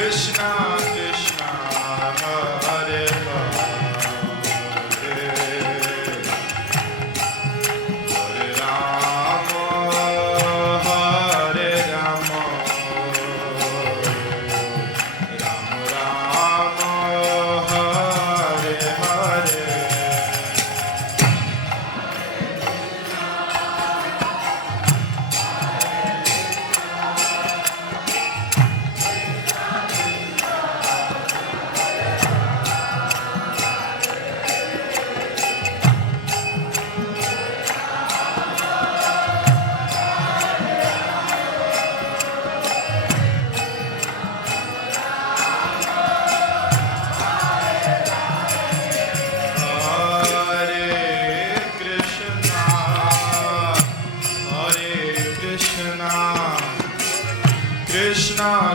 대신하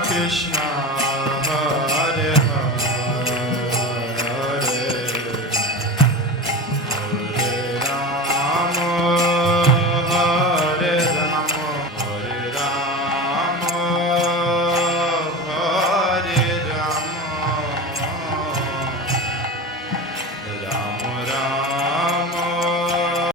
Krishna.